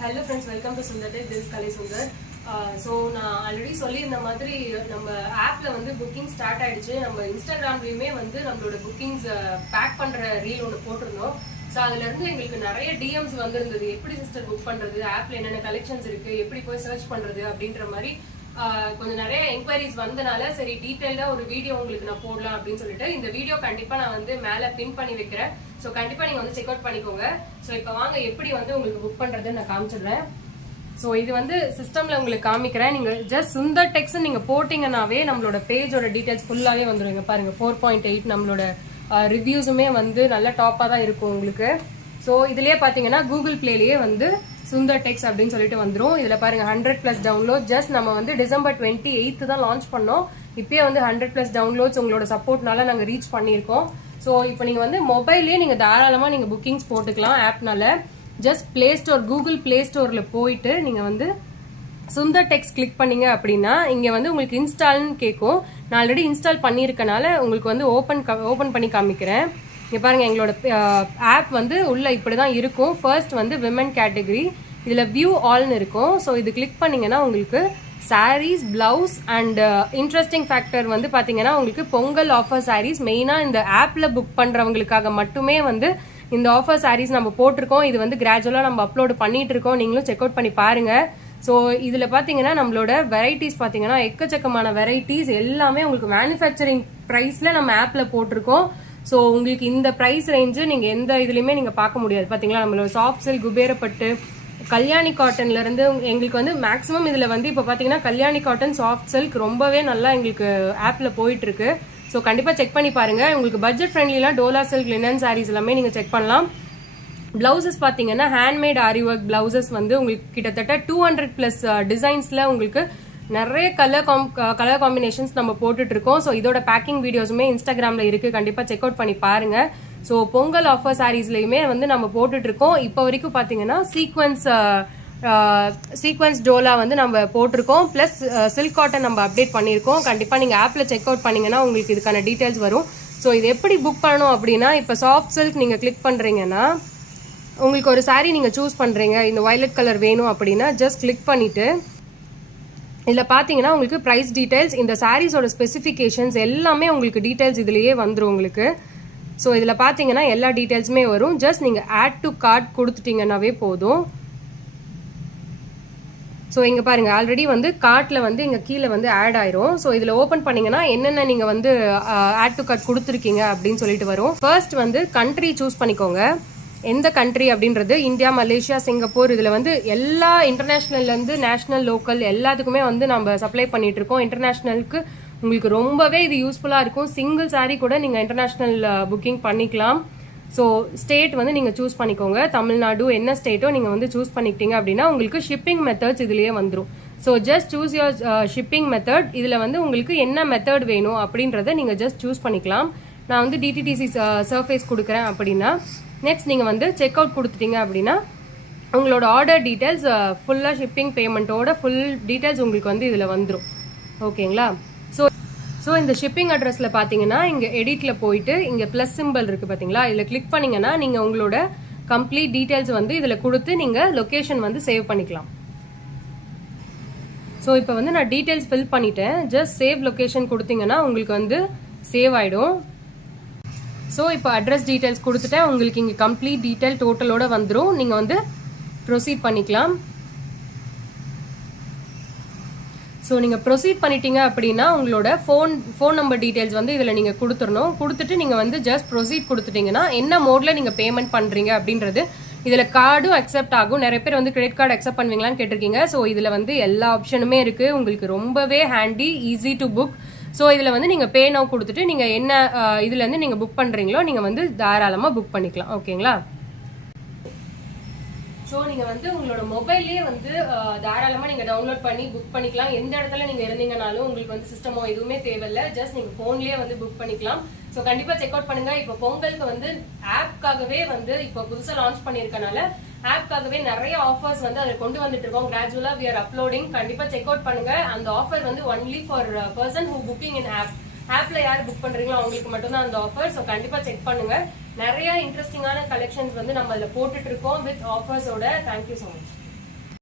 Hello friends, welcome to Sundar Tech. This is Kali Sundar. So நான் already சொல்லியிருந்த மாதிரி நம்ம ஆப்பில் வந்து புக்கிங் ஸ்டார்ட் ஆகிடுச்சு. நம்ம இன்ஸ்டாகிராம்லேயுமே வந்து நம்மளோட புக்கிங்ஸ் பேக் பண்ணுற ரீல் ஒன்று போட்டிருந்தோம். ஸோ அதுலேருந்து எங்களுக்கு நிறைய டிஎம்ஸ் வந்திருந்தது. எப்படி சிஸ்டர் புக் பண்ணுறது, ஆப்பில் என்னென்ன கலெக்ஷன்ஸ் இருக்குது, எப்படி போய் சர்ச் பண்ணுறது அப்படின்ற மாதிரி கொஞ்சம் நிறைய என்கொயரிஸ் வந்தனால சரி டீட்டெயில்டாக ஒரு வீடியோ உங்களுக்கு நான் போடலாம் அப்படின்னு சொல்லிட்டு இந்த வீடியோ கண்டிப்பாக நான் வந்து மேலே பின் பண்ணி வைக்கிறேன். ஸோ கண்டிப்பாக நீங்கள் வந்து செக் அவுட் பண்ணிக்கோங்க. ஸோ இப்போ வாங்க எப்படி வந்து உங்களுக்கு புக் பண்ணுறதுன்னு நான் காமிச்சிடுறேன். ஸோ இது வந்து சிஸ்டம்ல உங்களுக்கு காமிக்கிறேன். நீங்க ஜஸ்ட் சுந்தர் டெக்ஸ் நீங்க போட்டீங்கன்னாவே நம்மளோட பேஜோட டீடைல்ஸ் ஃபுல்லாவே வந்துருங்க. பாருங்க 4.8 நம்மளோட ரிவ்யூஸுமே வந்து நல்ல டாப்பா தான் இருக்கும் உங்களுக்கு. ஸோ இதுலயே பாத்தீங்கன்னா கூகுள் பிளேலயே வந்து சுந்தர் டெக்ஸ் அப்படின்னு சொல்லிட்டு வந்துரும். இதுல பாருங்க 100+ டவுன்லோட். ஜஸ்ட் நம்ம வந்து டிசம்பர் 28 தான் லான்ச் பண்ணோம். இப்பயே வந்து 100+ டவுன்லோட்ஸ் உங்களோட சப்போர்ட்னால நாங்க ரீச் பண்ணியிருக்கோம். ஸோ இப்போ நீங்க வந்து மொபைல்லயே நீங்க தாராளமா நீங்க புக்கிங்ஸ் போட்டுக்கலாம் ஆப்னால. Just Play Store Google Play ஸ்டோர்ல போயிட்டு நீங்க வந்து சுந்தர் டெக்ஸ் கிளிக் பண்ணீங்க அப்படின்னா இங்க வந்து உங்களுக்கு இன்ஸ்டால்னு கேட்கும். நான் ஆல்ரெடி இன்ஸ்டால் பண்ணியிருக்கனால உங்களுக்கு வந்து ஓபன் பண்ணி காமிக்கிறேன். இங்க பாருங்க எங்களோட ஆப் வந்து உள்ள இப்படிதான் இருக்கும். ஃபர்ஸ்ட் வந்து விமன் கேட்டகரி, இதுல வியூ ஆல்னு இருக்கும். ஸோ இது கிளிக் பண்ணீங்கன்னா உங்களுக்கு sarees, blouse and interesting factor வந்து பாத்தீங்கன்னா உங்களுக்கு பொங்கல் ஆஃபர் சாரீஸ் மெயினா இந்த ஆப்ல புக் பண்றவங்களுக்காக மட்டுமே வந்து இந்த ஆஃபர் சாரீஸ் நம்ம போட்டிருக்கோம். இது வந்து கிராஜுவலா நம்ம அப்லோட் பண்ணிட்டு இருக்கோம். நீங்களும் செக் அவுட் பண்ணி பாருங்க. ஸோ இதுல பாத்தீங்கன்னா நம்மளோட வெரைட்டிஸ் பாத்தீங்கன்னா எக்கச்சக்கமான வெரைட்டிஸ் எல்லாமே உங்களுக்கு மேனுஃபேக்சரிங் பிரைஸ்ல நம்ம ஆப்ல போட்டிருக்கோம். ஸோ உங்களுக்கு இந்த பிரைஸ் ரேஞ்சு நீங்க எந்த இதுலயுமே நீங்க பார்க்க முடியாது. பாத்தீங்களா நம்மளோட சாஃப்ட் சில்க், குபேரப்பட்டு, கல்யாணி காட்டன்ல இருந்து எங்களுக்கு வந்து மேக்ஸிமம் இதுல வந்து இப்ப பாத்தீங்கன்னா கல்யாணி காட்டன், சாஃப்ட் சில்க் ரொம்பவே நல்லா எங்களுக்கு ஆப்ல போயிட்டு இருக்கு. ஸோ கண்டிப்பா செக் பண்ணி பாருங்க. உங்களுக்கு பட்ஜெட் ஃப்ரெண்ட்லிலாம் டோலா சில்க், லினன் சாரீஸ் எல்லாமே நீங்க செக் பண்ணலாம். பிளவுசஸ் பாத்தீங்கன்னா ஹேண்ட்மேட் ஆரி ஒர்க் பிளவுசஸ் வந்து உங்களுக்கு கிட்டத்தட்ட 200+ டிசைன்ஸ்ல உங்களுக்கு நிறைய கலர் காம்பினேஷன்ஸ் நம்ம போட்டுட்டு இருக்கோம். ஸோ இதோட பேக்கிங் வீடியோஸுமே இன்ஸ்டாகிராம்ல இருக்கு. கண்டிப்பா செக் அவுட் பண்ணி பாருங்க. ஸோ பொங்கல் ஆஃபர் சாரீஸ்லயுமே வந்து நம்ம போட்டுட்டு இருக்கோம். இப்போ வரைக்கும் பாத்தீங்கன்னா சீக்வன்ஸ் டோலா வந்து நம்ம போட்டிருக்கோம். பிளஸ் சில்க் காட்டன் நம்ம அப்டேட் பண்ணியிருக்கோம். கண்டிப்பா நீங்க ஆப்ல செக் அவுட் பண்ணீங்கன்னா உங்களுக்கு இதுக்கான டீடைல்ஸ் வரும். ஸோ இது எப்படி புக் பண்ணணும் அப்படின்னா இப்போ சாஃப்ட் சில்க் நீங்க கிளிக் பண்றீங்கன்னா உங்களுக்கு ஒரு சாரீ நீங்க சூஸ் பண்றீங்க, இந்த வயலட் கலர் வேணும் அப்படின்னா ஜஸ்ட் கிளிக் பண்ணிட்டு இதுல பாத்தீங்கன்னா உங்களுக்கு பிரைஸ் டீடைல்ஸ், இந்த சாரீஸோட ஸ்பெசிபிகேஷன்ஸ் எல்லாமே உங்களுக்கு டீடைல்ஸ் இதுலயே வந்துடும் உங்களுக்கு. ஸோ இதுல பாத்தீங்கன்னா எல்லா டீடைல்ஸுமே வரும். ஜஸ்ட் நீங்க ஆட் டு கார்ட் கொடுத்துட்டீங்கன்னாவே போதும். ஸோ இங்க பாருங்க ஆல்ரெடி வந்து கார்ட்ல வந்து இங்க கீழே வந்து ஆட் ஆயிரும். ஸோ இதுல ஓபன் பண்ணீங்கன்னா என்னென்ன நீங்க வந்து ஆட் டு கார்ட் கொடுத்துருக்கீங்க அப்படின்னு சொல்லிட்டு வரும். ஃபர்ஸ்ட் வந்து கண்ட்ரி சூஸ் பண்ணிக்கோங்க. எந்த கண்ட்ரி அப்படின்றது இந்தியா, மலேசியா, சிங்கப்பூர், இதுல வந்து எல்லா இன்டர்நேஷனல்ல இருந்து நேஷனல், லோக்கல் எல்லாத்துக்குமே வந்து நம்ம சப்ளை பண்ணிட்டு இருக்கோம். இன்டர்நேஷனலுக்கு உங்களுக்கு ரொம்பவே இது யூஸ்ஃபுல்லா இருக்கும். சிங்கிள் சாரீ கூட நீங்க இன்டர்நேஷனல் புக்கிங் பண்ணிக்கலாம். ஸோ ஸ்டேட் வந்து நீங்க சூஸ் பண்ணிக்கோங்க. தமிழ்நாடு என்ன ஸ்டேட்டோ நீங்க வந்து சூஸ் பண்ணிக்கிட்டீங்க அப்படின்னா உங்களுக்கு ஷிப்பிங் மெத்தட்ஸ் இதுலயே வந்துடும். So just choose your shipping method. இதுல வந்து உங்களுக்கு என்ன மெத்தட் வேணும் அப்படின்றத நீங்க ஜஸ்ட் சூஸ் பண்ணிக்கலாம். நான் வந்து டிடிடிசி சர்ஃபேஸ் கொடுக்குறேன் அப்படின்னா நெக்ஸ்ட் நீங்க வந்து செக் அவுட் கொடுத்துட்டீங்க அப்படின்னா உங்களோட ஆர்டர் டீடைல்ஸ் ஃபுல்லா ஷிப்பிங் பேமெண்ட்டோட ஃபுல் டீடைல்ஸ் உங்களுக்கு வந்து இதுல வந்துடும். ஓகேங்களா? ஸோ இந்த ஷிப்பிங் அட்ரஸ்ல பாத்தீங்கன்னா இங்க எடிட்ல போயிட்டு இங்க பிளஸ் சிம்பிள் இருக்கு பாத்தீங்களா, இதுல கிளிக் பண்ணீங்கன்னா நீங்க உங்களோட கம்ப்ளீட் டீடைல்ஸ் வந்து இதுல கொடுத்து நீங்க லொகேஷன் வந்து சேவ் பண்ணிக்கலாம். ஸோ இப்போ வந்து நான் டீடைல்ஸ் ஃபில் பண்ணிட்டேன். ஜஸ்ட் சேவ் லொகேஷன் கொடுத்தீங்கன்னா உங்களுக்கு வந்து சேவ் ஆயிடும். ஸோ இப்போ அட்ரஸ் டீடைல்ஸ் கொடுத்துட்டேன். உங்களுக்கு இங்கே கம்ப்ளீட் டீடைல் டோட்டலோட வந்துடும். நீங்கள் வந்து ப்ரொசீட் பண்ணிக்கலாம். ஸோ நீங்கள் ப்ரொசீட் பண்ணிட்டீங்க அப்படின்னா உங்களோட ஃபோன் நம்பர் டீடைல்ஸ் வந்து இதில் நீங்கள் கொடுத்துடணும். கொடுத்துட்டு நீங்கள் வந்து ஜஸ்ட் ப்ரொசீட் கொடுத்துட்டீங்கன்னா என்ன மோடில் நீங்கள் பேமெண்ட் பண்ணுறீங்க அப்படின்றது இதில் கார்டும் அக்செப்ட் ஆகும். நிறைய பேர் வந்து கிரெடிட் கார்டு அக்செப்ட் பண்ணுவீங்களான்னு கேட்டிருக்கீங்க. ஸோ இதில் வந்து எல்லா ஆப்ஷனுமே இருக்குது. உங்களுக்கு ரொம்பவே handy, easy to book. So இதில் வந்து நீங்கள் பே நவ் கொடுத்துட்டு நீங்கள் என்ன இதுலேருந்து நீங்கள் புக் பண்ணுறீங்களோ நீங்கள் வந்து தாராளமாக புக் பண்ணிக்கலாம். ஓகேங்களா? ஸோ நீங்கள் வந்து உங்களோட மொபைல்லேயே வந்து தாராளமாக நீங்கள் டவுன்லோட் பண்ணி புக் பண்ணிக்கலாம். எந்த இடத்துல நீங்கள் இருந்தீங்கனாலும் உங்களுக்கு வந்து சிஸ்டமோ எதுவுமே தேவையில்லை. ஜஸ்ட் நீங்கள் ஃபோன்லேயே வந்து புக் பண்ணிக்கலாம். ஸோ கண்டிப்பாக செக் அவுட் பண்ணுங்க. இப்போ பொங்கலுக்கு வந்து ஆப்காகவே வந்து இப்போ புதுசாக லான்ச் பண்ணியிருக்கனால ஆப்காகவே நிறைய ஆஃபர்ஸ் வந்து அதை கொண்டு வந்துட்டு இருக்கோம். கிராஜுவலா we are uploading. கண்டிப்பா செக் அவுட் பண்ணுங்க. அந்த ஆஃபர் வந்து only for person who booking in app. ஆப்ல யார் புக் பண்றீங்களோ அவங்களுக்கு மட்டும் தான் அந்த ஆஃபர். ஸோ கண்டிப்பா செக் பண்ணுங்க. நிறைய இன்ட்ரெஸ்டிங்கான கலெக்ஷன்ஸ் வந்து நம்ம அதுல போட்டுட்டு இருக்கோம் வித் ஆஃபர்ஸோட. Thank you so much.